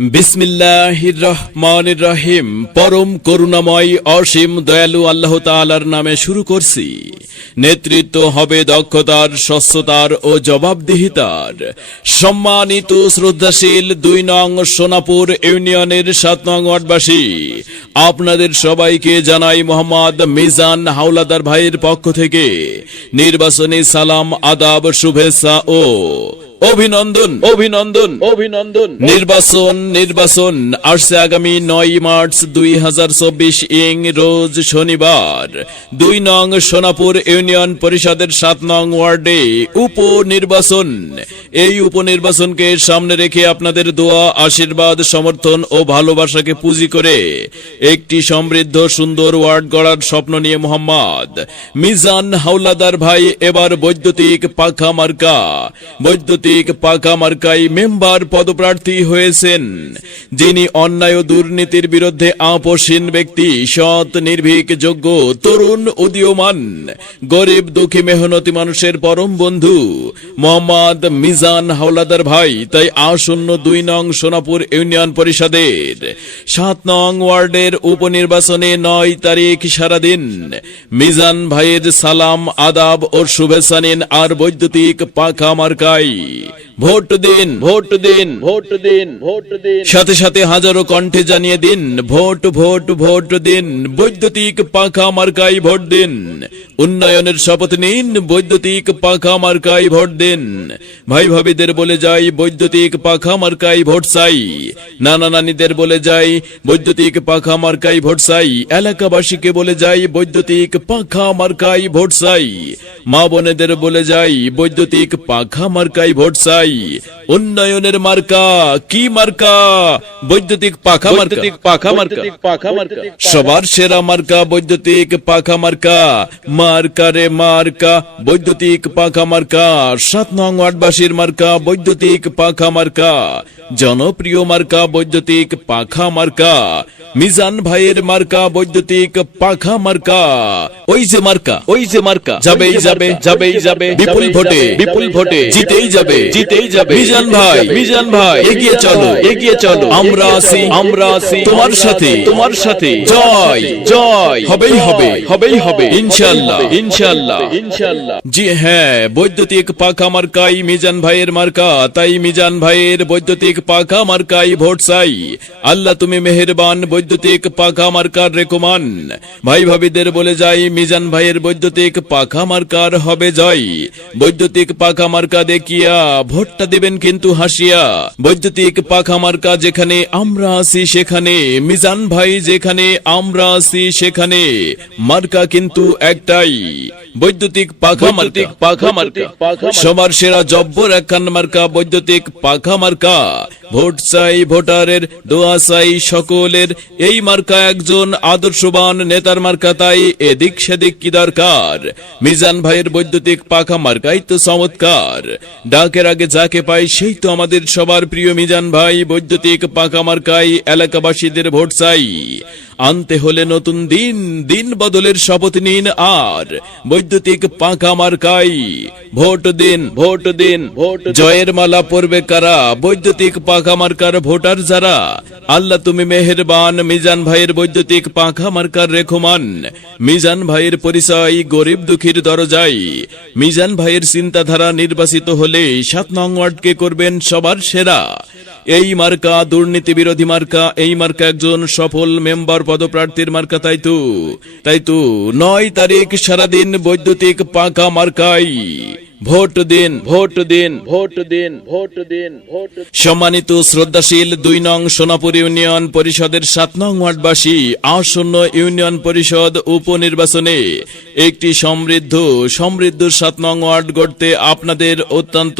বিসমিল্লাহির রহমানির রহিম। পরম করুণাময় অসীম দয়ালু আল্লাহ তাআলার নামে শুরু করছি। নেতৃত্ব হবে দক্ষতার, স্বচ্ছতার ও জবাবদিহিতার। সম্মানিত শ্রদ্ধাশীল ২ নং সোনাপুর ইউনিয়নের ৭ নং ওয়ার্ডবাসী, আপনাদের সবাইকে জানাই মোহাম্মদ মিজান হাওলাদার ভাইয়ের পক্ষ থেকে নির্বাচনী সালাম, আদাব, শুভেচ্ছা ও অভিনন্দন অভিনন্দন অভিনন্দন। নির্বাচন আসছে আগামী ৯ মার্চ ২০২৪ ইং রোজ শনিবার। ২ নং সোনাপুর ইউনিয়ন পরিষদের ৭ নং ওয়ার্ডে উপনির্বাচন। এই উপনির্বাচনকে সামনে রেখে আপনাদের দোয়া, আশীর্বাদ, সমর্থন ও ভালোবাসাকে পুঁজি করে একটি সমৃদ্ধ সুন্দর ওয়ার্ড গড়ার স্বপ্ন নিয়ে মোহাম্মদ মিজান হাওলাদার ভাই এবার বৈদ্যুতিক পাখা মার্কায় মেম্বার পদপ্রার্থী হয়েছেন। যিনি অন্যায় ও দুর্নীতির বিরুদ্ধে আপোষহীন ব্যক্তি, সৎ, নির্ভীক, যোগ্য, তরুণ, উদীয়মান, গরিব, দুঃখী, মেহনতি মানুষের পরম বন্ধু মোহাম্মদ মিজান হাওলাদার ভাই। তাই আসন্ন ২ নং সোনাপুর ইউনিয়ন পরিষদের ৭ নং ওয়ার্ডের উপনির্বাচনে ৯ তারিখ সারাদিন মিজান ভাইয়ের সালাম, আদাব ও শুভেচ্ছা নিন আর বৈদ্যুতিক পাখা মার্কায় ভোট দিন, ভোট দিন, ভোট দিন, ভোট দিন। সাথে সাথে হাজারো কণ্ঠে জানিয়ে দিন, ভোট ভোট ভোট দিন, বৈদ্যুতিক পাখা মার্কায় ভোট দিন। উন্নয়নের শপথ নিন, বৈদ্যুতিক পাখা মার্কায় ভোট দিন। ভাই ভাবিদের বলে যাই, বৈদ্যুতিক পাখা মার্কায় ভোট চাই। নানা নানীদের বলে যাই, বৈদ্যুতিক পাখা মার্কায় ভোট চাই। এলাকাবাসীকে বলে যাই, বৈদ্যুতিক পাখা মার্কায় ভোট চাই। মা বোনেদের বলে যাই, বৈদ্যুতিক পাখা মার্কায় ভোট চাই। উন্নয়নের মার্কা কি মার্কা? বৈদ্যুতিক পাখা মার্কা, পাখা মার্কা, পাখা মার্কা। সবার সেরা মার্কা বৈদ্যুতিক পাখা মার্কা। মার্কা রে মার্কা, বৈদ্যুতিক পাখা মার্কা। ৭ নং ওয়ার্ডবাসীর মার্কা বৈদ্যুতিক পাখা মার্কা। জনপ্রিয় মার্কা বৈদ্যুতিক পাখা মার্কা। মিজান ভাইয়ের মার্কা বৈদ্যুতিক পাখা মার্কা। ওই যে মার্কা, ওই যে মার্কা, যাবেই যাবে, যাবেই যাবে, বিপুল ভোটে, বিপুল ভোটে জিতেই যাবে, জিতেই যাবে। মিজান ভাই, মিজান ভাই, এগিয়ে চলো, এগিয়ে চলো। আমরা আছি, আমরা আছি তোমার সাথে, তোমার সাথে। জয়, জয় হবেই হবে, হবেই হবে, ইনশাআল্লাহ, ইনশাআল্লাহ, ইনশাআল্লাহ। জি হ্যাঁ, বৈদ্যুতিক পাখা মার্কাই মিজান ভাইয়ের মার্কা। তাই মিজান ভাইয়ের বৈদ্যুতিক পাখা মার্কাই ভোট চাই। আল্লাহ তুমি মেহেরবান, বৈদ্যুতিক পাখা মার্কার রেকমান। ভাই ভাবিদের বলে যাই, মিজান ভাইয়ের বৈদ্যুতিক পাখা মার্কার হবে জয়। বৈদ্যুতিক পাখা মার্কা দেখিয়া ভোটটা দিবেন কিন্তু হাসিয়া। বৈদ্যুতিক পাখা মার্কা যেখানে আমরা আছি সেখানে, মিজান ভাই যেখানে আমরা আছি সেখানে। মার্কা কিন্তু একটাই, বৈদ্যুতিক পাখা মার্কা, পাখা মার্কা। সবার সেরা জব্বর একখান মার্কা বৈদ্যুতিক পাখা মার্কা। ভোট চাই ভোটারের, দোয়া চাই সকলের। এই মার্কা একজন আদর্শবান নেতার মার্কা। তাই এদিক সেদিক কি দরকার? মিজান ভাইয়ের বৈদ্যুতিক পাখা মার্কাই তো চমৎকার। ডাকের আগে যাকে পাই সেই তো আমাদের সবার প্রিয় মিজান ভাই। বৈদ্যুতিক পাখা মার্কাই এলাকাবাসীদের ভোট চাই। আনতে হলে নতুন দিন, দিন বদলের শপথ নিন আর বৈদ্যুতিক পাখা মার্কাই ভোট দিন, ভোট দিন, ভোট। জয়ের মালা পরবে কারা? বৈদ্যুতিক পাখা মার্কার ভোটার যারা। আল্লাহ তুমি মেহেরবান, মিজান ভাইয়ের বৈদ্যুতিক পাখা মার্কার রেখমান। মিজান ভাইয়ের পরিচয় গরিব দুঃখীর দরজাই। মিজান ভাইয়ের চিন্তাধারা নির্বাচিত হলে ৭ নং ওয়ার্ডকে করবেন সবার সেরা। এই মার্কা দুর্নীতি বিরোধী মার্কা। এই মার্কা একজন সফল মেম্বার পদপ্রার্থীর মার্কা। তাই তো ৯ তারিখ সারাদিন বৈদ্যুতিক পাখা মার্কাই ভোট দিন, ভোট দিন, ভোট দিন, ভোট দিন, ভোট। সম্মানিত শ্রদ্ধাশীল ২ নং সোনাপুর ইউনিয়ন পরিষদের ৭ নং ওয়ার্ডবাসী, আসন্ন ইউনিয়ন পরিষদ উপনির্বাচনে একটি সমৃদ্ধ ৭ নং ওয়ার্ড গড়তে আপনাদের অত্যন্ত